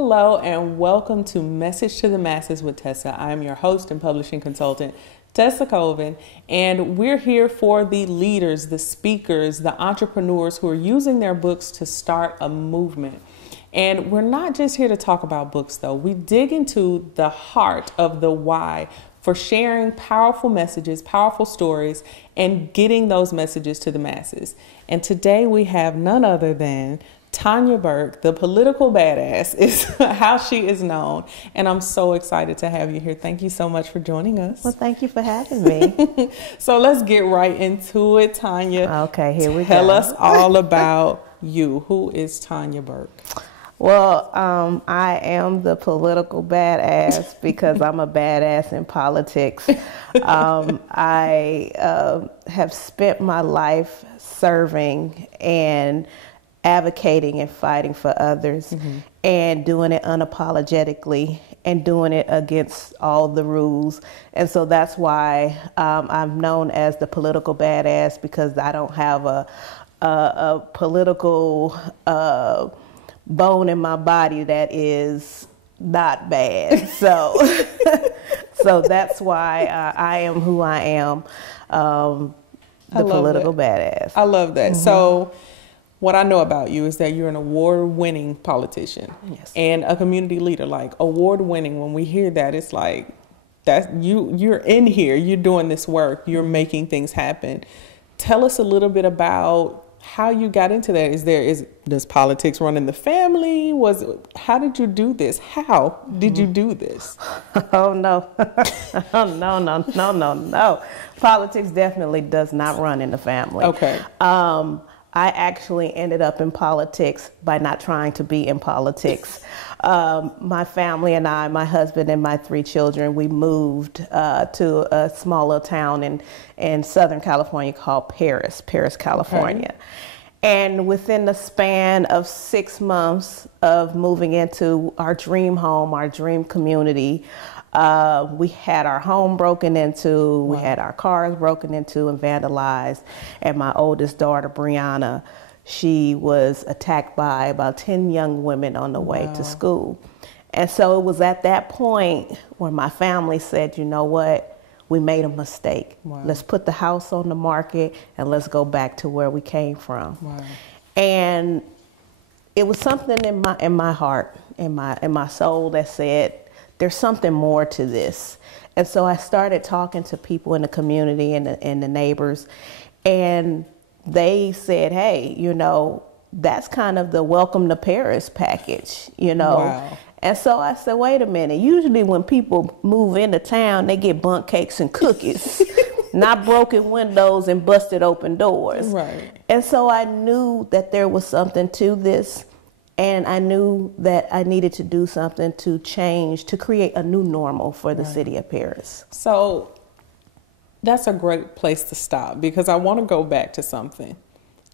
Hello and welcome to Message to the Masses with Tesa. I'm your host and publishing consultant, Tesa Colvin, and we're here for the leaders, the speakers, the entrepreneurs who are using their books to start a movement. And we're not just here to talk about books, though. We dig into the heart of the why for sharing powerful messages, powerful stories, and getting those messages to the masses. And today we have none other than Tanya Burke, the political badass, is how she is known. And I'm so excited to have you here. Thank you so much for joining us. Well, thank you for having me. So let's get right into it, Tanya. Okay, here we go. Tell us all about you. Who is Tanya Burke? Well, I am the political badass because I'm a badass in politics. I have spent my life serving and advocating and fighting for others, and doing it unapologetically and doing it against all the rules. And so that's why I'm known as the political badass, because I don't have a political bone in my body that is not bad. So so that's why I am who I am, the political badass. I love that. So what I know about you is that you're an award-winning politician, yes, and a community leader. Like, award-winning, when we hear that, it's like that you're in here, you're doing this work, you're making things happen. Tell us a little bit about how you got into that. Does politics run in the family? How did you do this? How did you do this? Oh no. No. Politics definitely does not run in the family. Okay. I actually ended up in politics by not trying to be in politics. My family and I, my husband and my 3 children, we moved to a smaller town in Southern California called Paris, California. Okay. And within the span of 6 months of moving into our dream home, our dream community, we had our home broken into, we had our cars broken into and vandalized, and my oldest daughter, Brianna, she was attacked by about 10 young women on the way to school. And so it was at that point where my family said, you know what, we made a mistake. Let's put the house on the market and let's go back to where we came from. And it was something in my heart, in my soul, that said, there's something more to this. And so I started talking to people in the community and the neighbors, and they said, hey, you know, that's kind of the welcome to Paris package, you know. Wow. And so I said, wait a minute, usually when people move into town, they get bundt cakes and cookies, not broken windows and busted open doors. Right. And so I knew that there was something to this. And I knew that I needed to do something to change, to create a new normal for the city of Paris. So that's a great place to stop, because I want to go back to something.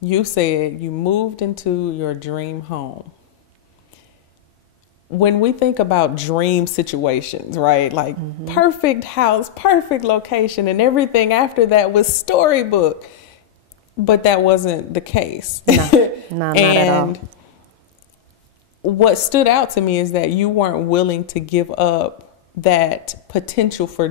You said you moved into your dream home. When we think about dream situations, right? Like perfect house, perfect location, and everything after that was storybook. But that wasn't the case. No, not at all. What stood out to me is that you weren't willing to give up that potential for a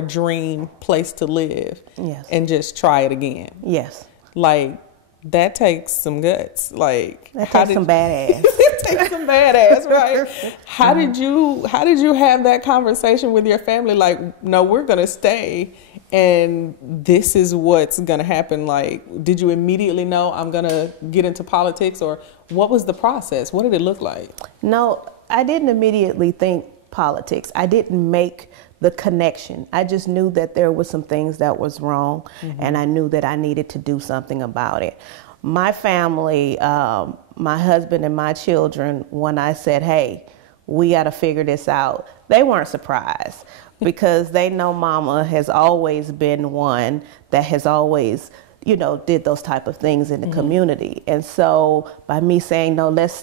dream place to live. Yes. And just try it again. Yes. Like, that takes some guts. Like, that takes some badass. It takes some badass, right? How did you have that conversation with your family? Like, no, we're gonna stay, and this is what's gonna happen. Like, did you immediately know I'm gonna get into politics, or what was the process? What did it look like? No, I didn't immediately think politics. I didn't make the connection. I just knew that there was some things that was wrong, and I knew that I needed to do something about it. My family, my husband and my children, when I said, hey, we got to figure this out, they weren't surprised, because they know Mama has always been one that has always, you know, did those type of things in the community. And so by me saying, no, let's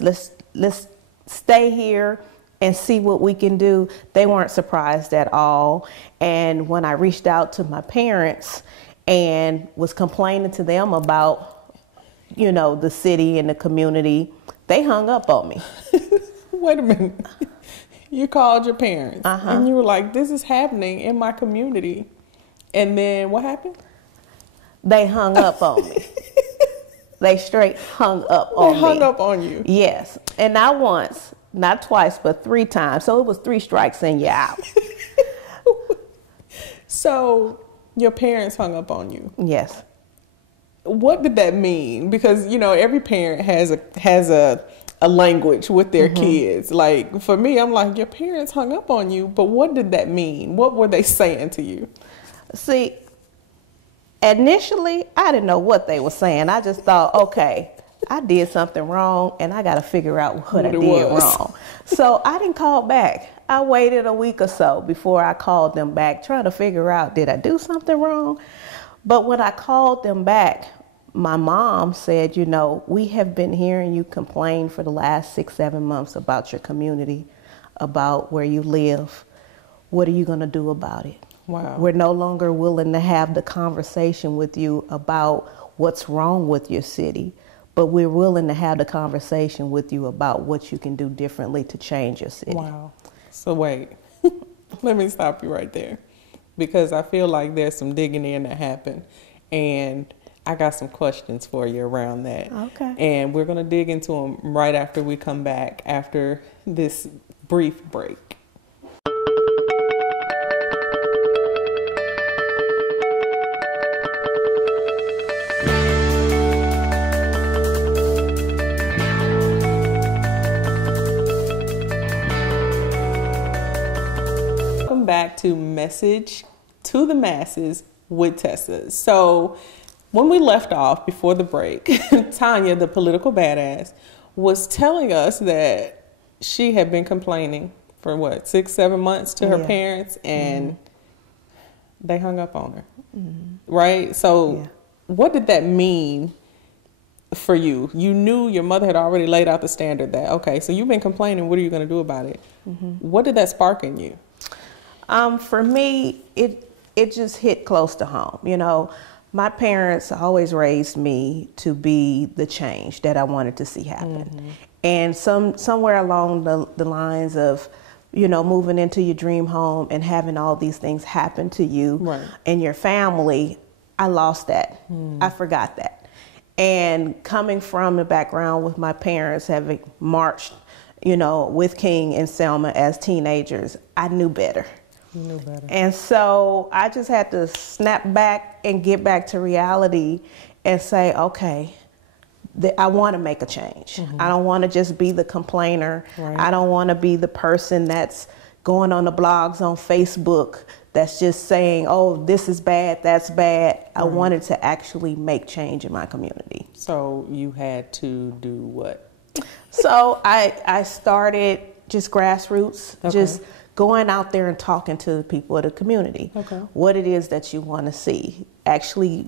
stay here and see what we can do, they weren't surprised at all. And when I reached out to my parents and was complaining to them about, you know, the city and the community, they hung up on me. Wait a minute. You called your parents and you were like, this is happening in my community. And then what happened? They hung up on me. They straight hung up on me. They hung up on you. Yes. And not once, not twice, but 3 times. So it was 3 strikes and you're out. So your parents hung up on you. Yes. What did that mean? Because, you know, every parent has a language with their kids. Like, for me, I'm like, your parents hung up on you, but what did that mean? What were they saying to you? See, initially, I didn't know what they were saying. I just thought, okay, I did something wrong, and I got to figure out what I did wrong. So I didn't call back. I waited a week or so before I called them back, trying to figure out, did I do something wrong? But when I called them back, my mom said, you know, we have been hearing you complain for the last 6-7 months about your community, about where you live. What are you going to do about it? Wow. We're no longer willing to have the conversation with you about what's wrong with your city, but we're willing to have the conversation with you about what you can do differently to change your city. Wow. So wait, let me stop you right there, because I feel like there's some digging in that happened, and I got some questions for you around that. Okay. And we're going to dig into them right after we come back after this brief break. Welcome back to Message to the Masses with Tesa. So when we left off before the break, Tanya, the political badass, was telling us that she had been complaining for 6-7 months to her parents, and they hung up on her. Right? So what did that mean for you? You knew your mother had already laid out the standard that, okay, so you've been complaining, what are you going to do about it? What did that spark in you? For me, it just hit close to home. You know, my parents always raised me to be the change that I wanted to see happen. And somewhere along the lines of, you know, moving into your dream home and having all these things happen to you and your family, I lost that. I forgot that. And coming from the background with my parents having marched, you know, with King and Selma as teenagers, I knew better. You knew better. And so I just had to snap back and get back to reality and say, okay, I want to make a change. I don't want to just be the complainer. I don't want to be the person that's going on the blogs on Facebook that's just saying, oh, this is bad, that's bad. I wanted to actually make change in my community. So you had to do what? So I started just grassroots, just going out there and talking to the people of the community, what it is that you want to see. Actually,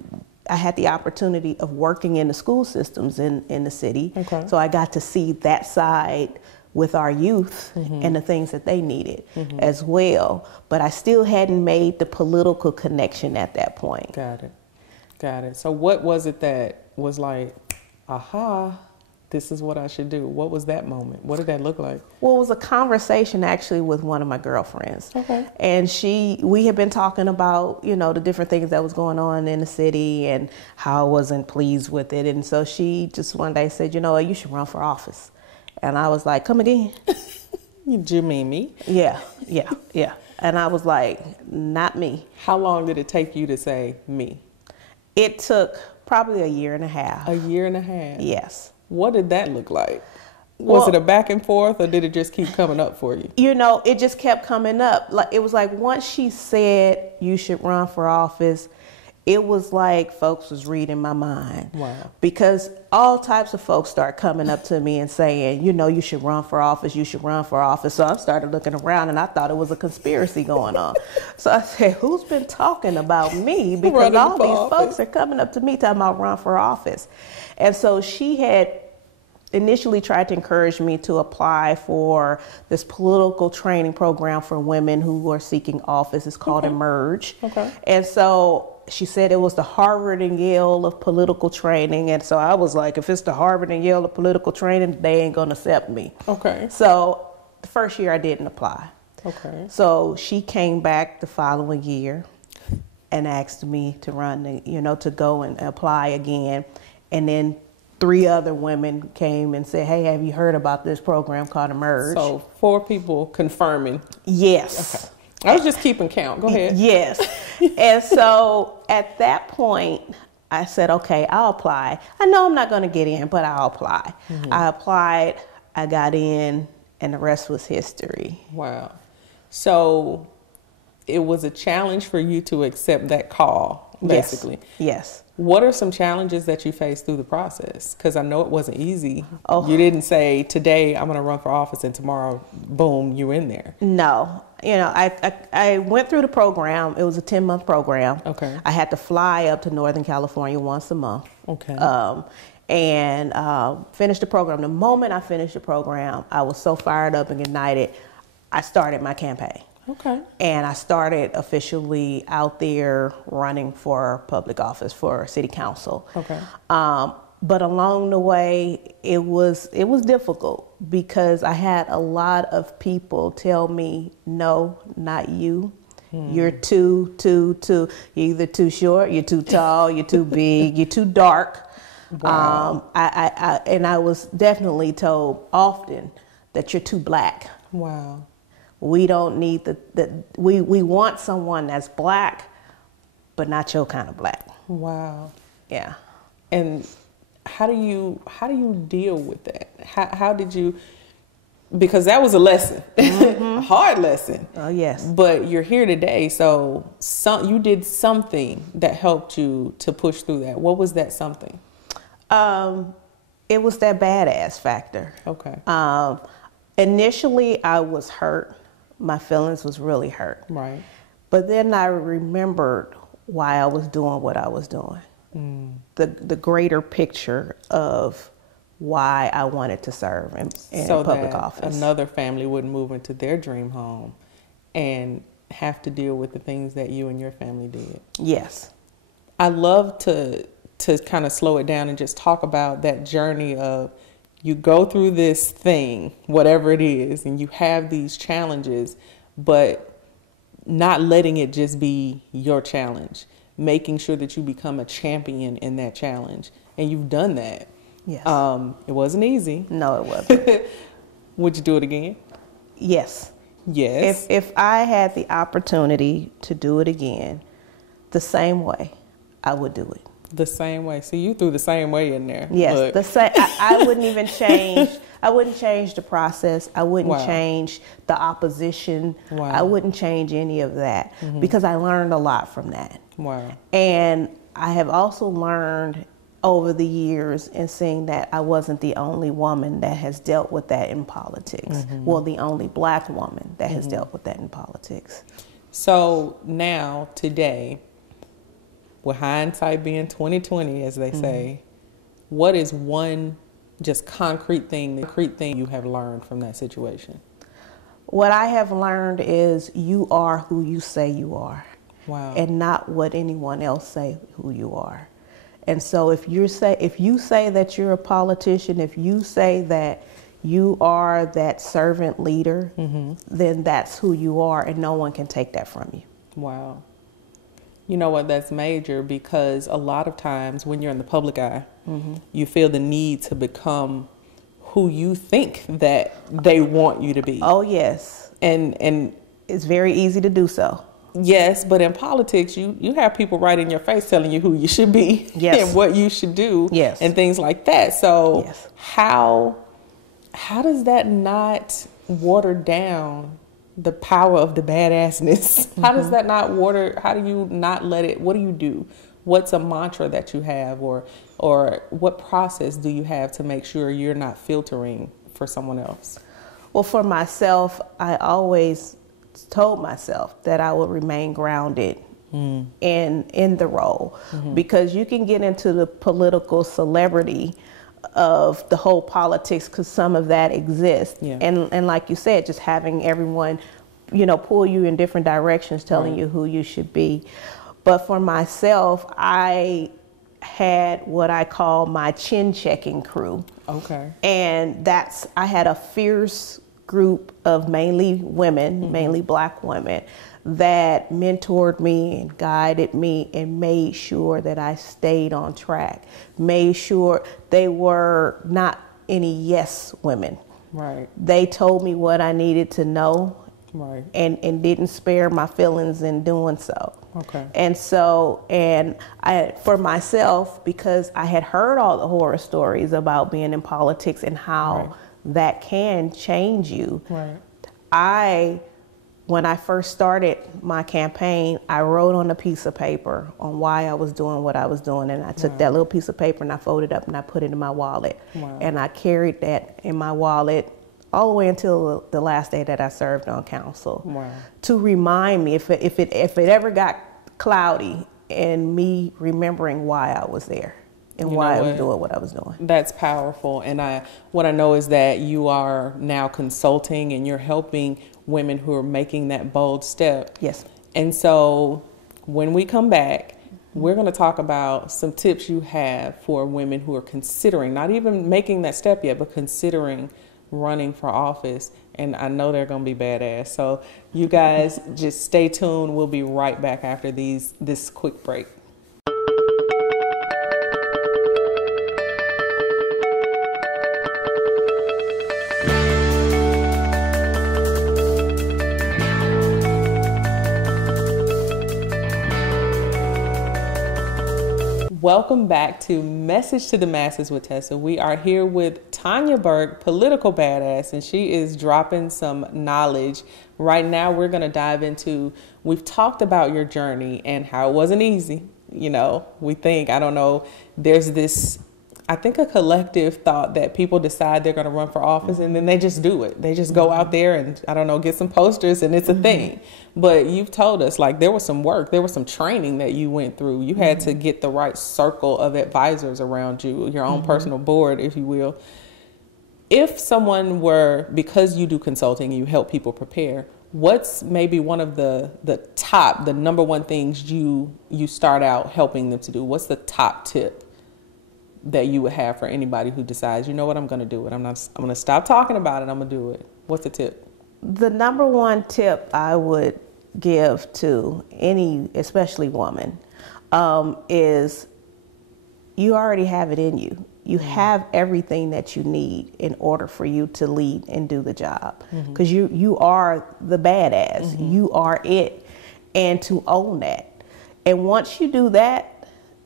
I had the opportunity of working in the school systems in the city, so I got to see that side with our youth and the things that they needed as well. But I still hadn't made the political connection at that point. Got it. So what was it that was like, aha, this is what I should do? What was that moment? What did that look like? Well, it was a conversation actually with one of my girlfriends. And we had been talking about, you know, the different things that was going on in the city and how I wasn't pleased with it. And so she just one day said, you know, you should run for office. And I was like, come again? You mean me? Yeah. And I was like, not me. How long did it take you to say me? It took probably a year and a half. A year and a half? Yes. What did that look like? Was it a back and forth, or did it just keep coming up for you? You know, it just kept coming up. Like, it was like once she said you should run for office, it was like folks was reading my mind. Wow. Because all types of folks start coming up to me and saying, you know, you should run for office, you should run for office. So I started looking around and I thought it was a conspiracy going on. So I said, who's been talking about me? Because all these folks are coming up to me talking about run for office. And so she had initially tried to encourage me to apply for this political training program for women who are seeking office. It's called Emerge. And so she said it was the Harvard and Yale of political training. And so I was like, if it's the Harvard and Yale of political training, they ain't going to accept me. Okay. So the first year I didn't apply. Okay. So she came back the following year and asked me to to go and apply again. And then 3 other women came and said, hey, have you heard about this program called Emerge? So 4 people confirming. Yes. Okay. I was just keeping count. Go ahead. Yes. And so at that point, I said, okay, I'll apply. I know I'm not going to get in, but I'll apply. Mm-hmm. I applied, I got in, and the rest was history. Wow. So it was a challenge for you to accept that call, basically. Yes. What are some challenges that you faced through the process? Because I know it wasn't easy. Oh. You didn't say, today I'm going to run for office and tomorrow, boom, you're in there. No. I went through the program. It was a 10-month program. Okay. I had to fly up to Northern California once a month. Okay. And finish the program. The moment I finished the program, I was so fired up and ignited, I started my campaign. Okay. And I started officially out there running for public office for city council. Okay. But along the way, it was difficult because I had a lot of people tell me, no, not you. You're too. You're either too short, you're too tall, you're too big, you're too dark. Wow. I was definitely told often that you're too black. Wow. We don't need we want someone that's black, but not your kind of black. Wow. Yeah. And how do you deal with that? How did you, because that was a lesson, a hard lesson. Oh yes. But you're here today, so you did something that helped you to push through that. What was that something? It was that badass factor. Okay. Initially, I was hurt. My feelings was really hurt. Right. But then I remembered why I was doing what I was doing. The greater picture of why I wanted to serve in public office. Another family wouldn't move into their dream home and have to deal with the things that you and your family did. Yes. I love to kind of slow it down and just talk about that journey of you go through this thing, whatever it is, and you have these challenges, but not letting it just be your challenge, making sure that you become a champion in that challenge. And you've done that. Yes. It wasn't easy. No, it wasn't. Would you do it again? Yes. Yes. If I had the opportunity to do it again, the same way, I would do it. The same way. See, you threw the same way in there. Yes, Look. the same. I wouldn't even change. I wouldn't change the process. I wouldn't change the opposition. Wow. I wouldn't change any of that because I learned a lot from that. Wow. And I have also learned over the years in seeing that I wasn't the only woman that has dealt with that in politics. Well, the only black woman that has dealt with that in politics. So now, today, with hindsight being 20/20, as they say, what is one just concrete thing you have learned from that situation? What I have learned is you are who you say you are. Wow. And not what anyone else say who you are. And so if you say that you're a politician, if you say that you are that servant leader, then that's who you are, and no one can take that from you. Wow. You know what, that's major, because a lot of times when you're in the public eye, you feel the need to become who you think that they want you to be. Oh, yes. And it's very easy to do so. Yes, but in politics, you have people right in your face telling you who you should be and what you should do and things like that. So how does that not water down the power of the badassness? How does that not how do you not let it, what do you do? What's a mantra that you have, or what process do you have to make sure you're not filtering for someone else? Well, for myself, I always told myself that I would remain grounded in the role, because you can get into the political celebrity of the whole politics, because some of that exists. And like you said, just having everyone, pull you in different directions, telling you who you should be. But for myself, I had what I call my chin checking crew. Okay. And I had a fierce group of mainly women, mainly Black women, that mentored me and guided me and made sure that I stayed on track, made sure they were not any yes women. Right. They told me what I needed to know. Right. And didn't spare my feelings in doing so. Okay. And so, for myself, because I had heard all the horror stories about being in politics and how that can change you. Right. When I first started my campaign, I wrote on a piece of paper on why I was doing what I was doing. And I took that little piece of paper and I folded it up and I put it in my wallet. Wow. And I carried that in my wallet all the way until the last day that I served on council. Wow. To remind me if it ever got cloudy, and me remembering why I was there and why I was doing what I was doing. That's powerful. And what I know is that you are now consulting and you're helping women who are making that bold step. Yes. And so when we come back, we're going to talk about some tips you have for women who are considering, not even making that step yet, but considering running for office. And I know they're going to be badass. So you guys just stay tuned. We'll be right back after this quick break. Welcome back to Message to the Masses with Tesa. We are here with Tanya Burke, political badass, and she is dropping some knowledge. Right now, we're going to dive into, we've talked about your journey and how it wasn't easy. You know, I don't know, there's this, I think a collective thought that people decide they're going to run for office and then they just do it. They just go out there and, I don't know, get some posters and it's a thing. But you've told us, like, there was some work, there was some training that you went through. You had to get the right circle of advisors around you, your own personal board, if you will. If someone were, because you do consulting, you help people prepare, what's maybe one of the number one things you start out helping them to do? What's the top tip that you would have for anybody who decides, you know what, I'm going to do it. I'm going to stop talking about it. I'm going to do it. What's the tip? The number one tip I would give to any, especially woman, is you already have it in you. You have everything that you need in order for you to lead and do the job. Because you are the badass. You are it. And to own that. And once you do that,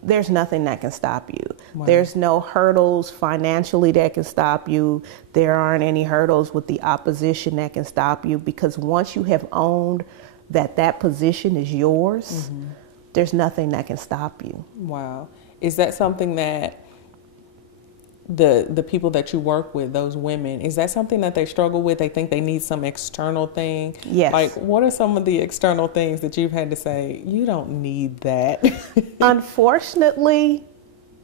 there's nothing that can stop you. Wow. There's no hurdles financially that can stop you. There aren't any hurdles with the opposition that can stop you, because once you have owned that position is yours, there's nothing that can stop you. Wow. Is that something that the people that you work with, those women, is that something that they struggle with? They think they need some external thing? Yes. Like, what are some of the external things that you've had to say, you don't need that? Unfortunately,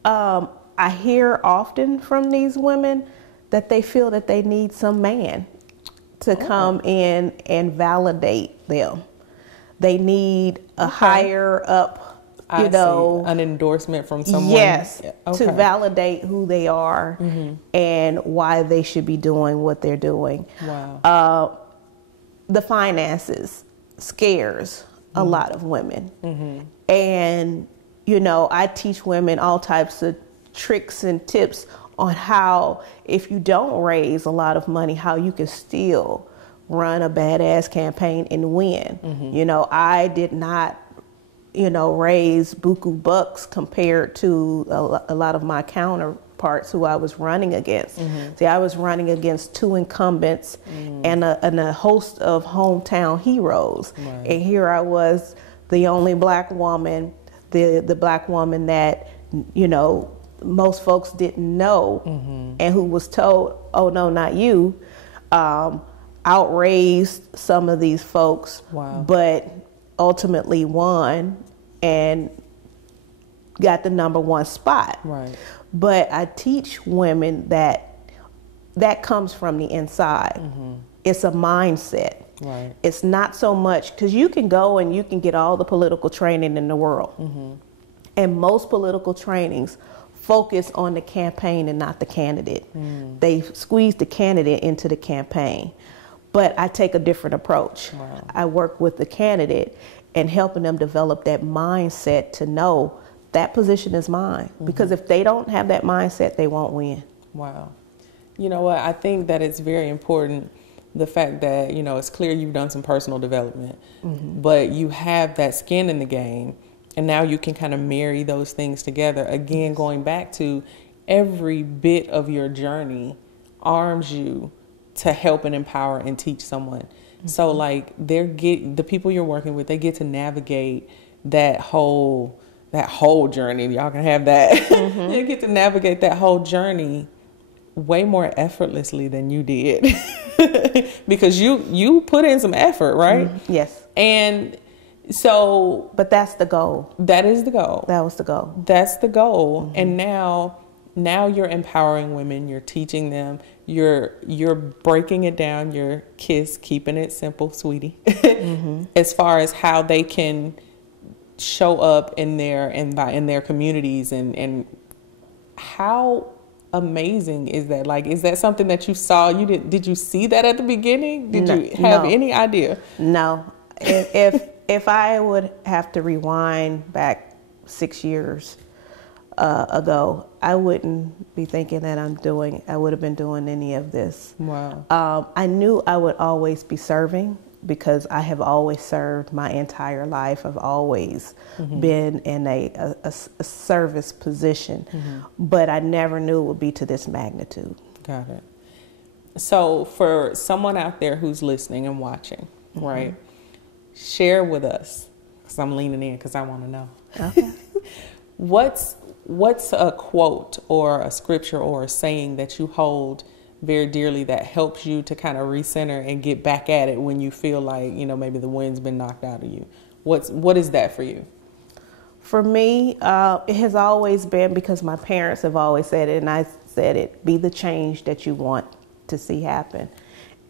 I hear often from these women that they feel that they need some man to come in and validate them. They need a higher up, I see. An endorsement from someone. Yes, to validate who they are and why they should be doing what they're doing. Wow. The finances scares a lot of women. And, you know, I teach women all types of tricks and tips on how, if you don't raise a lot of money, how you can still run a badass campaign and win. You know, I did not, raise buku bucks compared to a lot of my counterparts who I was running against. See, I was running against 2 incumbents and a host of hometown heroes. Right. And here I was, the only black woman, the black woman that, most folks didn't know, and who was told, oh no, not you, outraised some of these folks, but ultimately won and got the number 1 spot. Right. But I teach women that comes from the inside. It's a mindset. Right. It's not so much, because you can go and you can get all the political training in the world. Mm-hmm. And most political trainings focus on the campaign and not the candidate. They squeeze the candidate into the campaign. But I take a different approach. Wow. I work with the candidate and helping them develop that mindset to know that position is mine. Because if they don't have that mindset, they won't win. Wow. You know what? I think that it's very important, the fact that, it's clear you've done some personal development, but you have that skin in the game, and now you can kind of marry those things together. Again, going back to every bit of your journey arms you to help and empower and teach someone. So like the people you're working with, they get to navigate that whole journey. Y'all can have that. They get to navigate that whole journey way more effortlessly than you did. Because you put in some effort, right? Yes. And so, but that's the goal. That is the goal. That was the goal. That's the goal. And now you're empowering women, you're teaching them, you're breaking it down, you're keeping it simple, sweetie. As far as how they can show up in their communities, and how amazing is that? Like, is that something that you saw? Did you see that at the beginning? Did you have any idea? No. If I would have to rewind back 6 years ago, I wouldn't be thinking that I would have been doing any of this. Wow. I knew I would always be serving, because I have always served my entire life. I've always been in a service position, but I never knew it would be to this magnitude. Got it. So for someone out there who's listening and watching, right, share with us, because I'm leaning in because I want to know. Okay. What's a quote or a scripture or a saying that you hold very dearly that helps you to kind of recenter and get back at it when you feel like, maybe the wind's been knocked out of you? What is that for you? For me, it has always been, because my parents have always said it, and I said it, be the change that you want to see happen.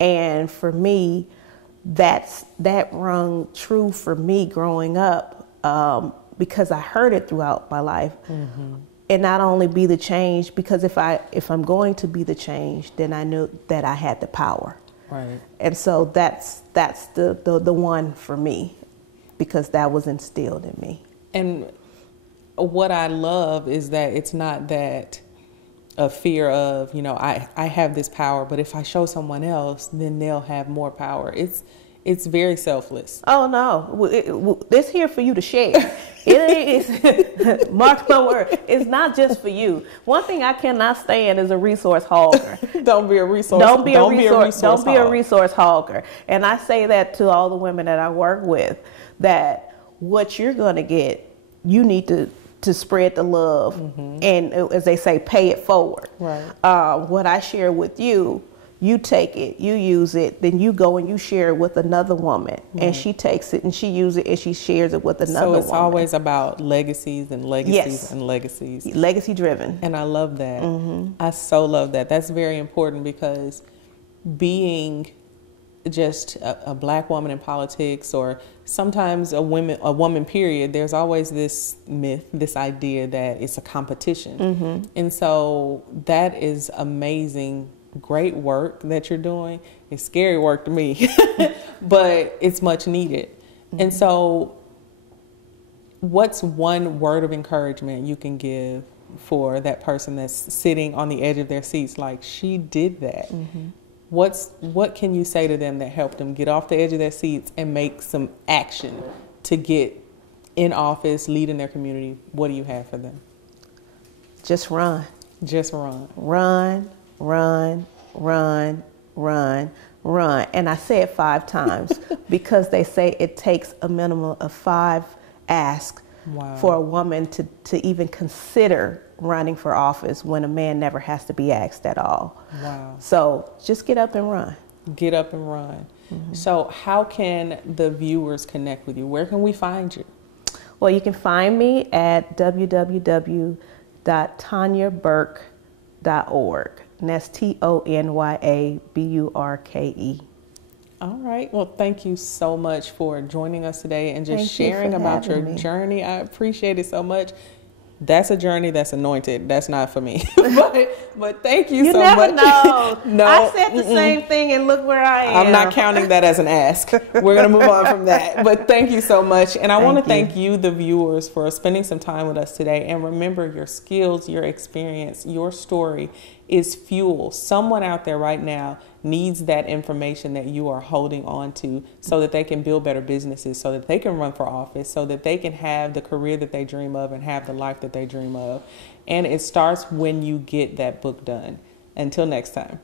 And for me, that rung true for me growing up, because I heard it throughout my life. And not only be the change, because if I'm going to be the change, then I knew that I had the power. Right. And so that's the one for me, because that was instilled in me. And what I love is that it's not that a fear of, I have this power, but if I show someone else, then they'll have more power. It's very selfless. Oh no, it's here for you to share. It is, mark my word, it's not just for you. One thing I cannot stand is a resource hogger. Don't be a resource. Don't be a resource hogger. And I say that to all the women that I work with, that what you're going to get, you need to spread the love, and as they say, pay it forward. Right. What I share with you, you take it, you use it, then you go and you share it with another woman, and she takes it and she uses it and she shares it with another woman. So it's always about legacies and legacies and legacies. Legacy driven. And I love that. I so love that. That's very important, because being just a black woman in politics, or sometimes a woman period, there's always this myth, this idea that it's a competition. And so that is amazing. Great work that you're doing. It's scary work to me, but it's much needed. And so what's one word of encouragement you can give for that person that's sitting on the edge of their seats, like, she did that? What can you say to them that helped them get off the edge of their seats and make some action to get in office, lead in their community? What do you have for them? Just run. Just run. Run. Run, run, run, run. And I say it 5 times because they say it takes a minimum of 5 asks for a woman to even consider running for office, when a man never has to be asked at all. Wow. So just get up and run. Get up and run. So how can the viewers connect with you? Where can we find you? Well, you can find me at www.tonyaburke.org. And that's TonyaBurke. All right. Well, thank you so much for joining us today and just Thank you for sharing about your having me. journey. I appreciate it so much. That's a journey that's anointed. That's not for me. but thank you, You so never much. know. No, I said the same thing, and look where I am. I'm not counting that as an ask. We're going to move on from that. But thank you so much. And I want to thank you, the viewers, for spending some time with us today. And remember, your skills, your experience, your story is fuel. Someone out there right now needs that information that you are holding on to so that they can build better businesses, so that they can run for office, so that they can have the career that they dream of and have the life that they dream of. And it starts when you get that book done. Until next time.